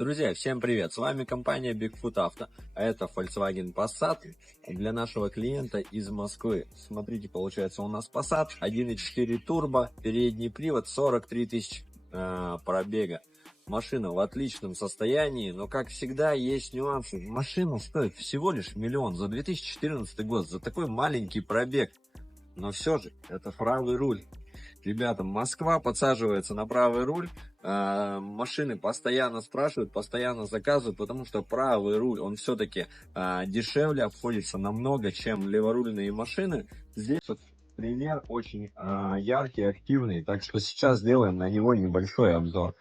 Друзья, всем привет! С вами компания Bigfoot Auto, а это Volkswagen Passat для нашего клиента из Москвы. Смотрите, получается у нас Passat 1.4 турбо, передний привод, 43 тысячи пробега. Машина в отличном состоянии, но как всегда есть нюансы. Машина стоит всего лишь 1 000 000 за 2014 год, за такой маленький пробег. Но все же, это правый руль. Ребята, Москва подсаживается на правый руль, машины постоянно спрашивают, постоянно заказывают, потому что правый руль, он все-таки дешевле обходится намного, чем леворульные машины. Здесь вот пример очень яркий, активный, так что сейчас сделаем на него небольшой обзор.